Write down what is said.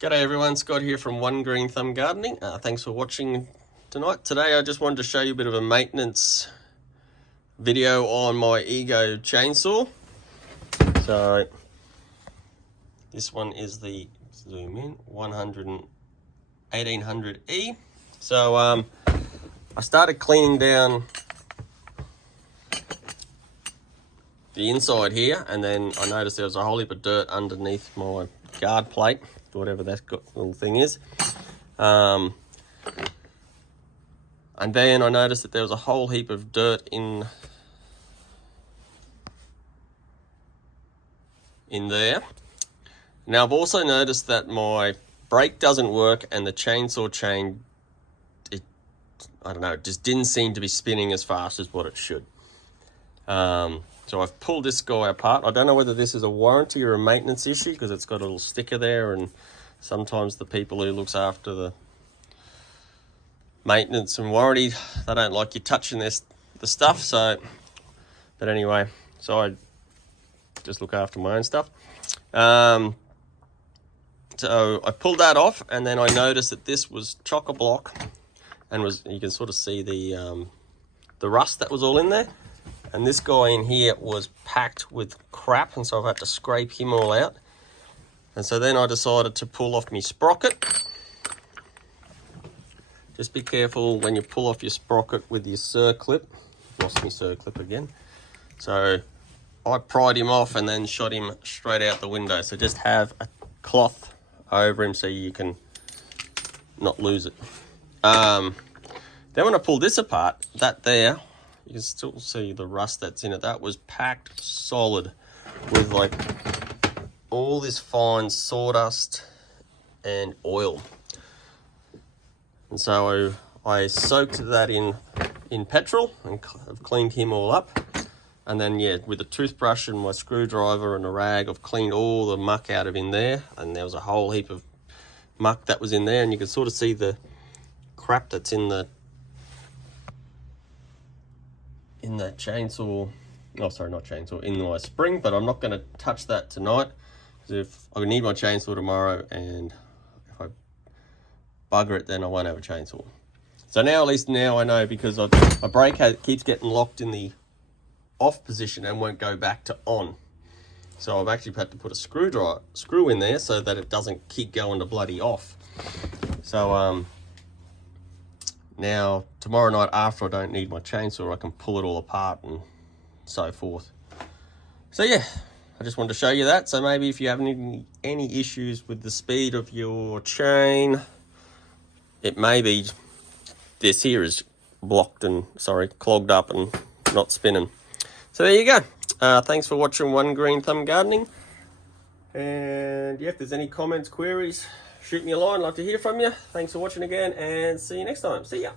G'day everyone, Scott here from One Green Thumb Gardening. Thanks for watching tonight. Today I just wanted to show you a bit of a maintenance video on my Ego chainsaw. So this one is the, zoom in, 1800E. So I started cleaning down the inside here, and then I noticed there was a whole heap of dirt underneath my guard plate, whatever that little thing is. And then I noticed that there was a whole heap of dirt in there. Now I've also noticed that my brake doesn't work and the chainsaw chain, I don't know, it just didn't seem to be spinning as fast as what it should. So I've pulled this guy apart. I don't know whether this is a warranty or a maintenance issue because it's got a little sticker there, and sometimes the people who looks after the maintenance and warranty, they don't like you touching the stuff. So, but anyway, so I just look after my own stuff. So I pulled that off, and then I noticed that this was chock-a-block, and you can sort of see the rust that was all in there. And this guy in here was packed with crap, and so I've had to scrape him all out. And so then I decided to pull off my sprocket. Just be careful when you pull off your sprocket with your circlip. Lost my circlip again. So I pried him off and then shot him straight out the window. So just have a cloth over him so you can not lose it. Then when I pulled this apart, that there, you can still see the rust that's in it. That was packed solid with like all this fine sawdust and oil. And so I soaked that in petrol and I've cleaned him all up. And then, yeah, with a toothbrush and my screwdriver and a rag, I've cleaned all the muck out of in there. And there was a whole heap of muck that was in there. And you can sort of see the crap that's in that chainsaw. Oh, sorry, not chainsaw, in my spring. But I'm not going to touch that tonight, because if I need my chainsaw tomorrow, and if I bugger it, then I won't have a chainsaw. So now, at least now I know, because my brake keeps getting locked in the off position and won't go back to on. So I've actually had to put a screw in there so that it doesn't keep going to bloody off. So now tomorrow night, after I don't need my chainsaw, I can pull it all apart and so forth. So yeah, I just wanted to show you that. So maybe if you have any issues with the speed of your chain, it may be this here is clogged up and not spinning. So there you go. Thanks for watching One Green Thumb Gardening. And yeah, if there's any comments, queries, shoot me a line. I'd like to hear from you. Thanks for watching again, and see you next time. See ya.